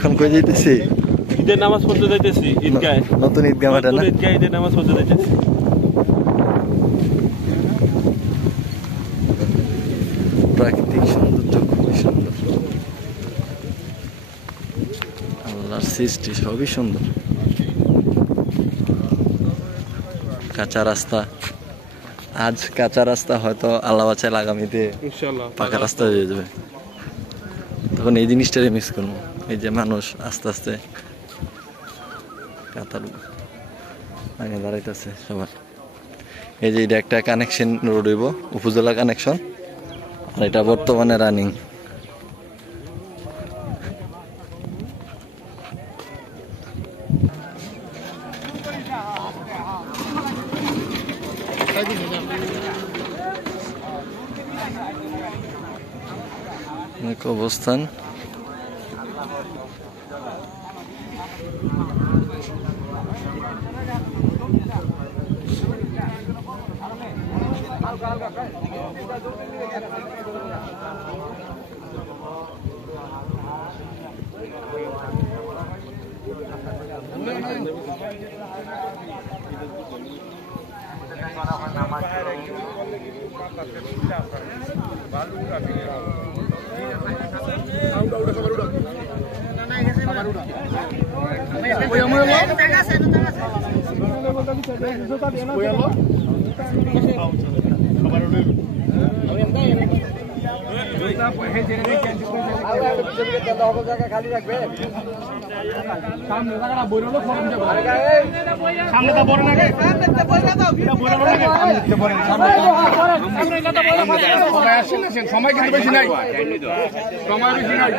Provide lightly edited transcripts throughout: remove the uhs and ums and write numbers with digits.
এখন কই যাইতেছি? ঈদের নামাজ পড়তে যাইতেছি ঈদগাহে। নতুন ঈদগাহ মাঠে না? ঈদগাহে ঈদের নামাজ পড়তে যাইতেছি। প্রাকৃতিক সৌন্দর্য খুবই সুন্দর, আল্লাহর সৃষ্টি সবই সুন্দর। কাঁচা রাস্তা, আজ কাঁচা রাস্তা, হয়তো আল্লাহ বাঁচাইলে আগামীতে ইনশাআল্লাহ পাকা রাস্তা হয়ে যাবে। তখন এই জিনিসটাই মিস করবো, এই যে মানুষ আস্তে আস্তে কাতার আগে দাঁড়াইতেছে সবার। এই যে এটা একটা কানেকশন রোড হইব, উপজেলা কানেকশন, আর এটা বর্তমানে রানিং। অবস্থান সময় কিন্তু বেশি নাই, সময় বেশি নাই।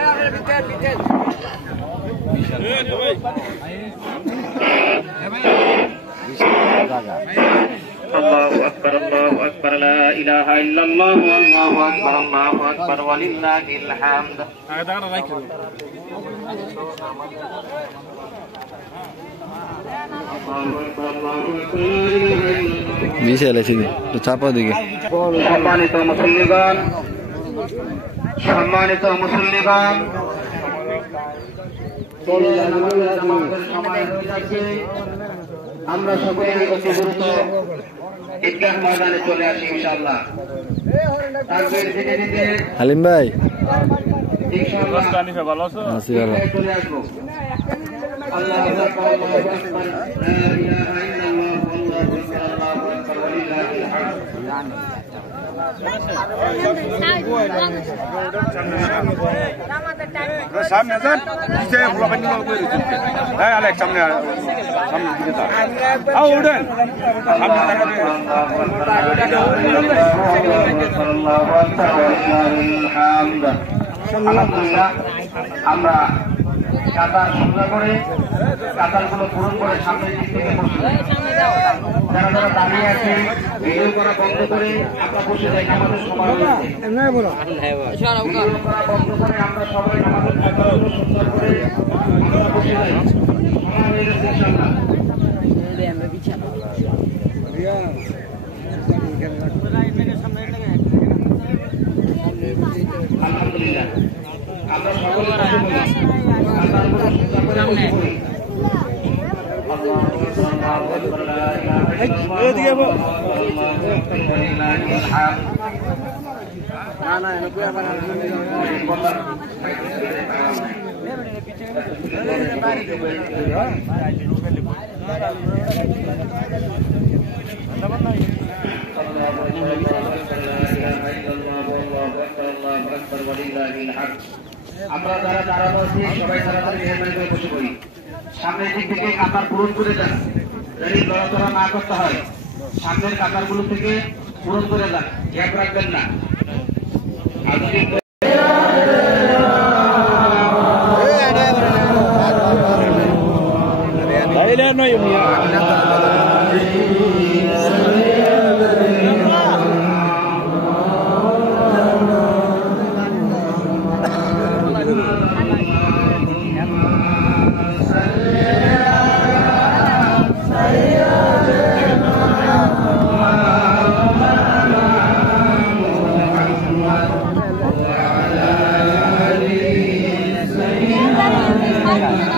الله أكبر الله أكبر لا إله إلا الله والله أكبر الله أكبر ولله الحمد. সম্মানিত মুসল্লিগণ, সম্মানিত মুসল্লিগণ, আমরা সকলে অতি দ্রুত ঈদগাহ ময়দানে চলে আসি ইনশাআল্লাহ। তাকবীর দিতে দিতে হালিম ভাই ইনশাআল্লাহ ভালো আছো? আছি ভালো। চলে আসবো। আল্লাহু আকবার আল্লাহু আকবার লা ইলাহা ইল্লাল্লাহ আল্লাহু আকবার আল্লাহু আকবার ওয়ালিল্লাহিল হামদ। সামনে যান, নিচে প্রোফাইল করে দিন। হ্যাঁ আলেক সামনে সামনে দিকে যান। আও উঠেন সামনে তাকাবে। আল্লাহু আকবার ওয়ালিল্লাহিল হামদ। আলহামদুলিল্লাহ, আমরা কাতার সুন্দর করে কাতারগুলো পূরণ করে সামনের দিক থেকে বসি। যারা যারা দাঁড়িয়ে আছে ভিডিও করা বন্ধ করে আমরা বসে যাই, আমাদের সময় হয়েছে। ভিডিও করা বন্ধ করে আমরা সবাই আমাদের কাতারগুলো সুন্দর করে আমরা বসে যাই। সময় হয়ে গেছে ইনশাআল্লাহ। আলহামদুলিল্লাহ, আমরা সকলে আমরা যারা দাঁড়ানো আছি সবাই তাড়াতাড়ি মেহরবানি করে বসে পড়ি। সামনের দিক থেকে কাতার পূরণ করে যান, যদি লড়াচড়া না করতে হয় সামনের কাতারগুলো থেকে পূরণ করে যান, গ্যাপ রাখবেন না। আসেন।